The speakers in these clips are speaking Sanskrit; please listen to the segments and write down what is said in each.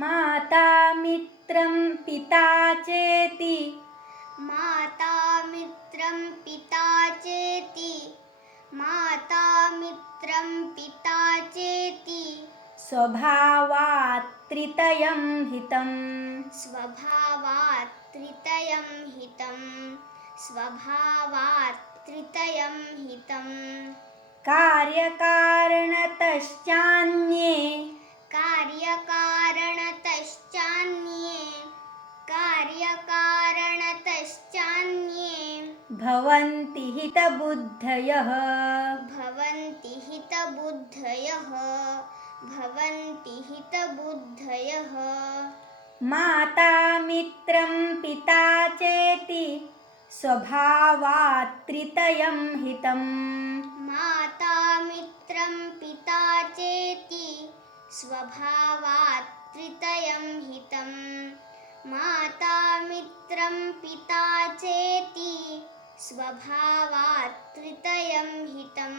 माता मित्रं पिता चेति माता मित्रं पिता चेति माता मित्रं पिता चेति स्वभावात् त्रितयं हितं स्वभावात् त्रितयं हितं स्वभावात् त्रितयं हितं कार्यकारणतश्चान्ये कार्यकारणतश्चान्ये भवन्ति हितबुद्धयः भवन्ति हितबुद्धयः माता मित्रं पिता चेति स्वभावात् त्रितयं हितं माता मित्रं पिता चेति स्वभावात् त्रितयं हितं माता मित्रं पिता चेति स्वभावात् त्रितयं हितं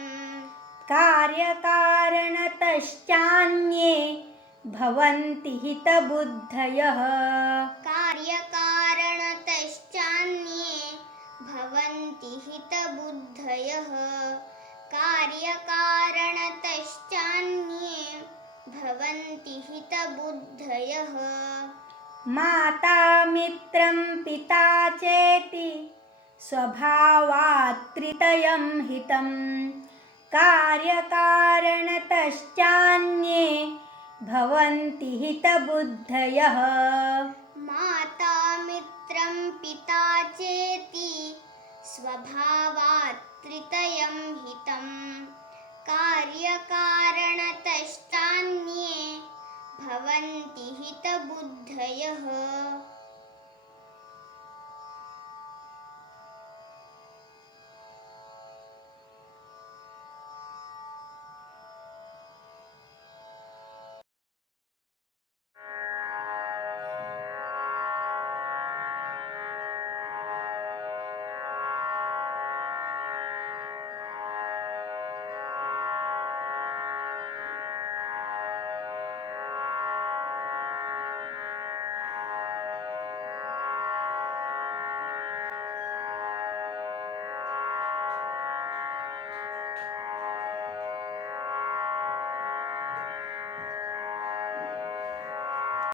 कार्यकारणतश्चान्ये भवन्ति हितबुद्धयः कार्यकारणतश्चान्ये भवन्ति हितबुद्धयः कार्यकारणतश्चान्ये भवन्ति हितबुद्धयः माता मित्रं पिता चेति स्वभावात् त्रितयं हितं कार्यकारणतश्चान्ये भवन्ति हितबुद्धयः माता मित्रं पिता चेति स्वभावात् त्रितयं हितं कार्यकारणतश्चान्ये